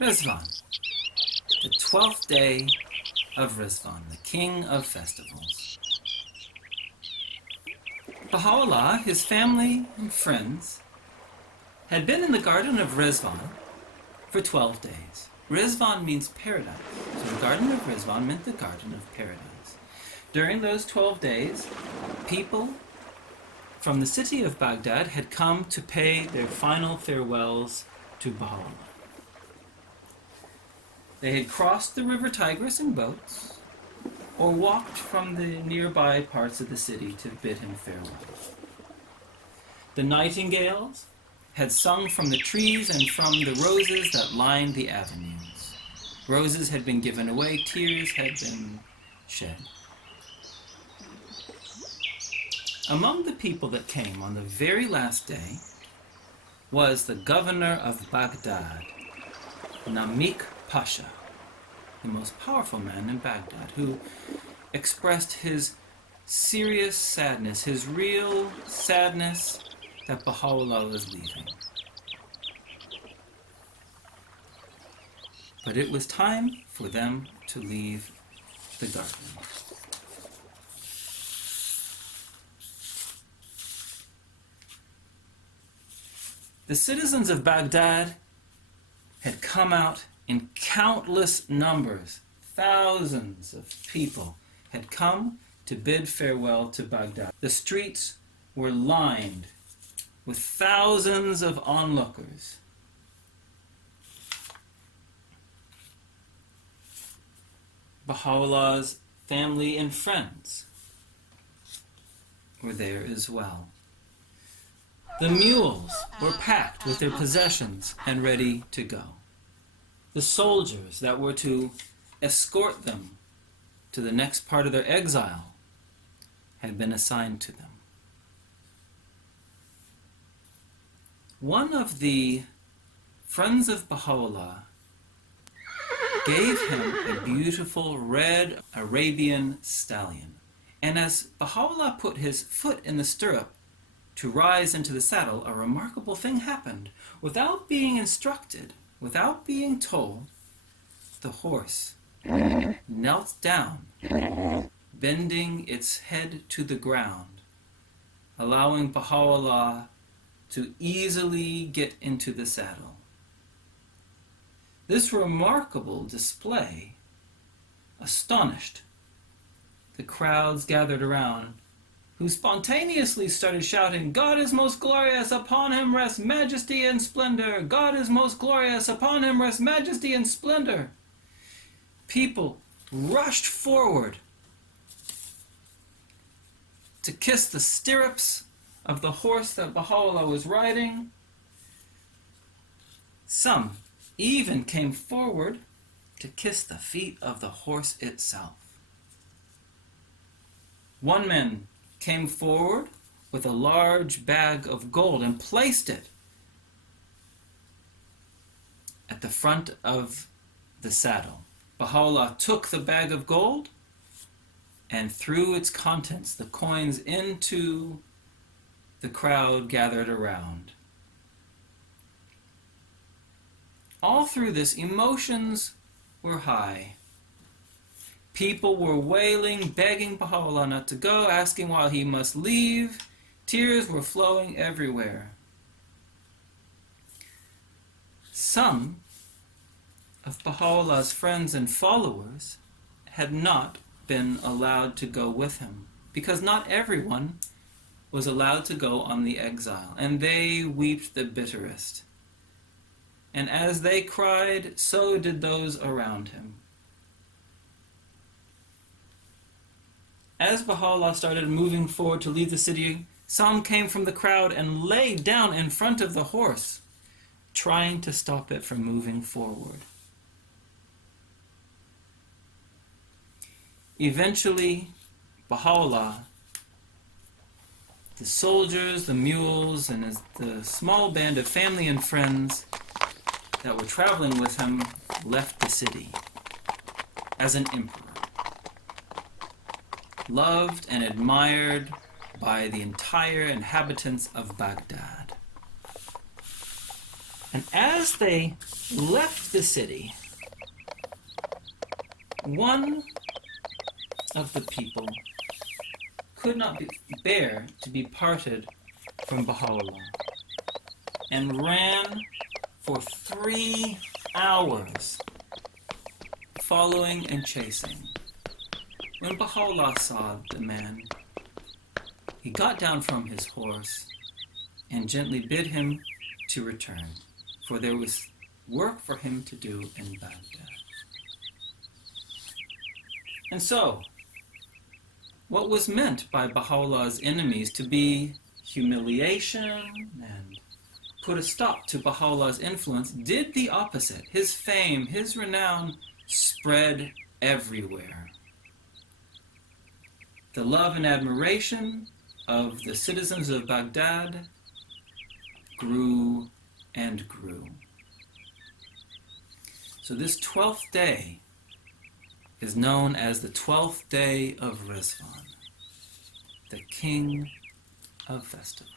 Riḍván, the 12th day of Riḍván, the king of festivals. Baha'u'llah, his family and friends, had been in the garden of Riḍván for 12 days. Riḍván means paradise. So the garden of Riḍván meant the garden of paradise. During those 12 days, people from the city of Baghdad had come to pay their final farewells to Baha'u'llah. They had crossed the river Tigris in boats, or walked from the nearby parts of the city to bid him farewell. The nightingales had sung from the trees and from the roses that lined the avenues. Roses had been given away, tears had been shed. Among the people that came on the very last day was the governor of Baghdad, Namik Pasha, the most powerful man in Baghdad, who expressed his serious sadness, his real sadness that Baha'u'llah was leaving. But it was time for them to leave the garden. The citizens of Baghdad had come out in countless numbers. Thousands of people had come to bid farewell to Baghdad. The streets were lined with thousands of onlookers. Baha'u'llah's family and friends were there as well. The mules were packed with their possessions and ready to go. The soldiers that were to escort them to the next part of their exile had been assigned to them. One of the friends of Baha'u'llah gave him a beautiful red Arabian stallion. And as Baha'u'llah put his foot in the stirrup to rise into the saddle, a remarkable thing happened. Without being instructed, without being told, the horse knelt down, bending its head to the ground, allowing Baha'u'llah to easily get into the saddle. This remarkable display astonished the crowds gathered around, who spontaneously started shouting, "God is most glorious, upon him rests majesty and splendor! God is most glorious, upon him rests majesty and splendor!" People rushed forward to kiss the stirrups of the horse that Baha'u'llah was riding. Some even came forward to kiss the feet of the horse itself. One man came forward with a large bag of gold and placed it at the front of the saddle. Baha'u'llah took the bag of gold and threw its contents, the coins, into the crowd gathered around. All through this, emotions were high. People were wailing, begging Baha'u'llah not to go, asking why he must leave. Tears were flowing everywhere. Some of Baha'u'llah's friends and followers had not been allowed to go with him, because not everyone was allowed to go on the exile, and they wept the bitterest. And as they cried, so did those around him. As Baha'u'llah started moving forward to leave the city, some came from the crowd and lay down in front of the horse, trying to stop it from moving forward. Eventually, Baha'u'llah, the soldiers, the mules, and the small band of family and friends that were traveling with him left the city as an emperor, loved and admired by the entire inhabitants of Baghdad. And as they left the city, one of the people could not bear to be parted from Baha'u'llah and ran for 3 hours, following and chasing. When Baha'u'llah saw the man, he got down from his horse and gently bid him to return, for there was work for him to do in Baghdad. And so, what was meant by Baha'u'llah's enemies to be humiliation and put a stop to Baha'u'llah's influence did the opposite. His fame, his renown spread everywhere. The love and admiration of the citizens of Baghdad grew and grew. So this 12th day is known as the 12th day of Riḍván, the king of festivals.